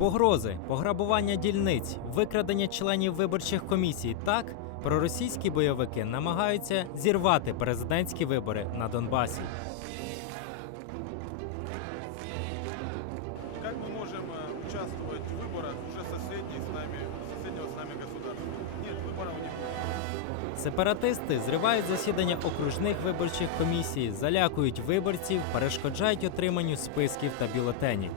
Погрози, пограбування дільниць, викрадення членів виборчих комісій. Так проросійські бойовики намагаються зірвати президентські вибори на Донбасі. Как мы можем э, участвовать в выборах уже соседней с нами, соседнего с нами государства? Нет, выборов не будет. Сепаратисти зривають засідання окружних виборчих комісій, залякують виборців, перешкоджають отриманню списків та бюлетенів.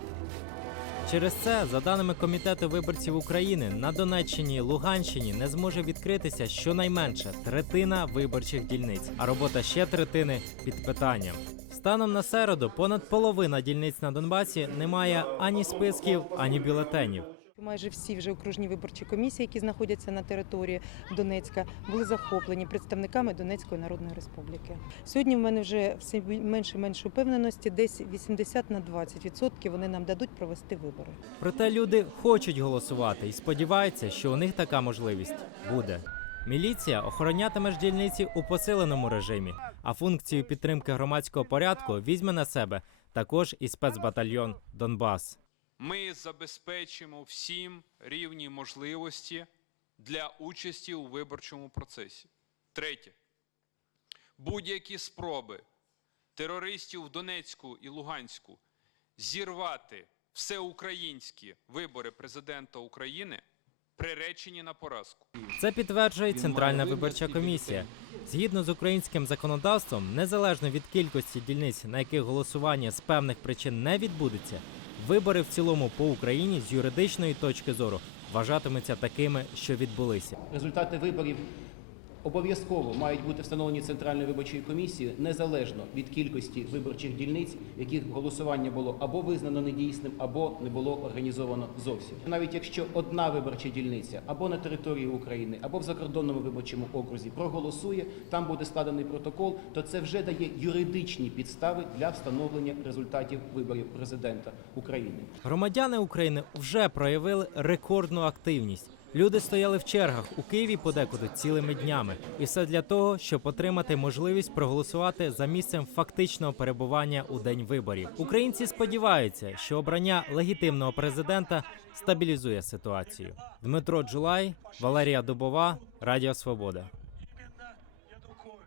Через це, за даними комітету виборців України, на Донеччині і Луганщині не зможе відкритися щонайменше третина виборчих дільниць, а робота ще третини під питанням. Станом на середу понад половина дільниць на Донбасі не має ані списків, ані бюлетенів. Майже всі вже окружні виборчі комісії, які знаходяться на території Донецька, були захоплені представниками Донецької Народної Республіки. Сьогодні в мене вже все менше менше упевненості, десь 80 на 20 відсотків вони нам дадуть провести вибори. Проте люди хочуть голосувати і сподіваються, що у них така можливість буде. Міліція охоронятиме ж дільниці у посиленому режимі, а функцію підтримки громадського порядку візьме на себе також і спецбатальйон Донбас. Ми забезпечимо всім рівні можливості для участі у виборчому процесі. Третє. Будь-які спроби терористів в Донецьку і Луганську зірвати всеукраїнські вибори президента України приречені на поразку. Це підтверджує Центральна виборча комісія. Згідно з українським законодавством, незалежно від кількості дільниць, на яких голосування з певних причин не відбудеться, вибори в цілому по Україні з юридичної точки зору вважатимуться такими, що відбулися. Результати виборів обов'язково мають бути встановлені Центральною виборчою комісією незалежно від кількості виборчих дільниць, яких голосування було або визнано недійсним, або не було організовано зовсім. Навіть якщо одна виборча дільниця або на території України, або в закордонному виборчому окрузі проголосує, там буде складений протокол, то це вже дає юридичні підстави для встановлення результатів виборів президента України. Громадяни України вже проявили рекордну активність. Люди стояли в чергах у Києві подекуди цілими днями, і все для того, щоб отримати можливість проголосувати за місцем фактичного перебування у день виборів. Українці сподіваються, що обрання легітимного президента стабілізує ситуацію. Дмитро Джулай, Валерія Дубова, Радіо Свобода.